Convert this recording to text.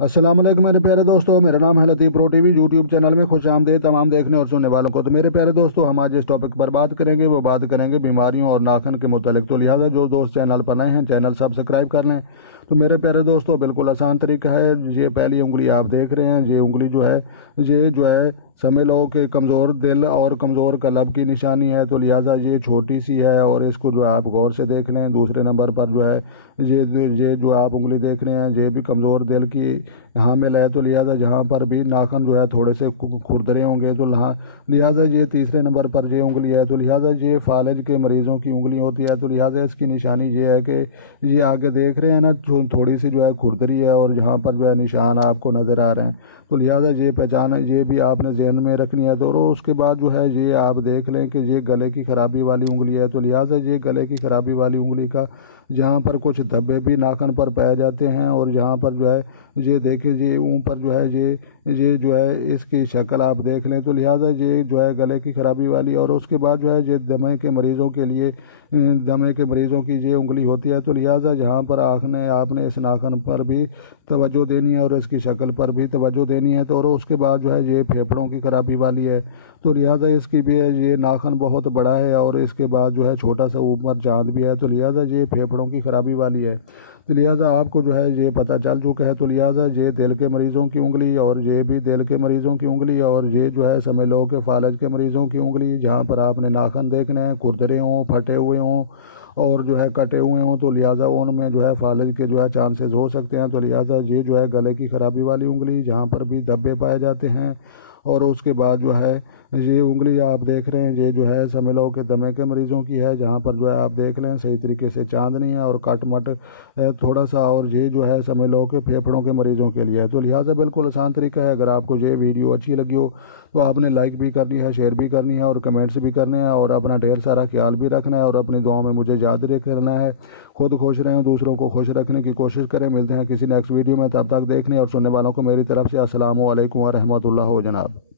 السلام علیکم میرے پیارے دوستو، میرا نام ہے لطیف پرو ٹی وی یوٹیوب چینل میں خوش آمدید تمام دیکھنے اور سننے والوں کو۔ تو میرے پیارے دوستو، ہم آج اس ٹاپک پر بات کریں گے، وہ بات کریں گے بیماریوں اور ناخن کے متعلق۔ تو لہٰذا جو دوست چینل پر نئے ہیں چینل سبسکرائب کر لیں۔ تو میرے پیارے دوستو، بالکل آسان طریقہ ہے۔ یہ پہلی انگلی آپ دیکھ رہے ہیں، یہ انگلی جو ہے سمجھ لو کہ کمزور دل اور کمزور قلب کی نشانی ہے۔ تو لہٰذا یہ چھوٹی سی ہے اور اس کو جو ہے آپ غور سے دیکھ لیں۔ دوسرے نمبر پر جو ہے یہ جو آپ انگلی دیکھ رہے ہیں یہ بھی کمزور دل کی حامل ہے۔ تو لہٰذا جہاں پر بھی ناخن جو ہے تھوڑے سے کھردرے ہوں گے، تو لہٰذا یہ تیسرے نمبر پر یہ انگلی ہے۔ تو لہٰذا یہ فالج کے مریضوں کی انگلی ہوتی ہے۔ تو لہٰذا اس کی نشانی یہ ہے کہ یہ آگے دیکھ رہے ہیں نا، تھوڑی سی جو ہے کھردری ہے اور جہاں پر جو ہے نشان آپ کو نظر آ رہے ہیں۔ تو لہٰذا یہ پہچان یہ بھی آپ نے ذہن میں رکھنی ہے۔ تو اس کے بعد جو ہے یہ آپ دیکھ لیں کہ یہ گلے کی خرابی والی انگلی ہے۔ تو لہٰذا یہ گلے کی خرابی والی انگلی کا جہاں پر کچھ دھبے بھی ناخن پر پائے جاتے ہیں اور جہاں پر جو ہے یہ دیکھیں یہ اوپر جو ہے یہ جو ہے اس کی شکل آپ دیکھ لیں۔ تو لہٰذا یہ جو ہے گلے کی خرابی والی، اور اس کے بعد جو ہے یہ دمے کے مریضوں کے لیے دمے کے مریضوں کی یہ انگلی ہوتی ہے۔ تو لہٰذا جہاں پر آپ نے اس ناخن پر بھی توجہ دینی ہے اور اس کی شکل پر بھی توجہ دینی ہے۔ تو اور اس کے بعد جو ہے یہ پھیپھڑوں کی خرابی والی ہے۔ تو لہٰذا اس کی بھی ہے، یہ ناخن بہت بڑا ہے اور اس کے بعد جو ہے چھوٹا سا اوپر چاند بھی ہے۔ تو لہٰذا یہ پھیپھڑوں کی خرابی والی ہے۔ تو لہٰذا آپ کو جو ہے یہ پتہ چل چکا ہے۔ تو لہٰذا یہ دل کے مریضوں کی انگلی اور یہ بھی دل کے مریضوں کی انگلی، اور یہ جو ہے سمجھ لو کہ فالج کے مریضوں کی انگلی، جہاں پر آپ نے ناخن دیکھنے ہیں کھردرے ہوں، پھٹے ہوئے ہوں اور جو ہے کٹے ہوئے ہوں، تو لہٰذا ان میں جو ہے فالج کے جو ہے چانسز ہو سکتے ہیں۔ تو لہٰذا یہ جو ہے گلے کی خرابی والی انگلی، جہاں پر بھی دھبے پائے جاتے ہیں، اور اس کے بعد جو ہے یہ انگلی آپ دیکھ رہے ہیں یہ جو ہے سمجھ لو کہ دمے کے مریضوں کی ہے، جہاں پر جو ہے آپ دیکھ لیں صحیح طریقے سے چاند نہیں ہے اور کٹ مٹ تھوڑا سا، اور یہ جو ہے سمجھ لو کہ پھیپھڑوں کے مریضوں کے لیے ہے۔ تو لہٰذا بالکل آسان طریقہ ہے۔ اگر آپ کو یہ ویڈیو اچھی لگی ہو تو آپ نے لائک بھی کرنی ہے، شیئر بھی کرنی ہے اور کمنٹس بھی کرنے ہیں، اور اپنا ڈھیر سارا خیال بھی رکھنا ہے اور اپنی دعاؤں میں مجھے یاد رکھنا ہے۔ خود خوش رہیں، دوسروں کو خوش رکھنے کی کوشش کریں۔ ملتے ہیں کسی نیکسٹ ویڈیو میں، تب تک دیکھنے اور سننے والوں کو میری طرف سے السلام علیکم ورحمۃ اللہ جناب۔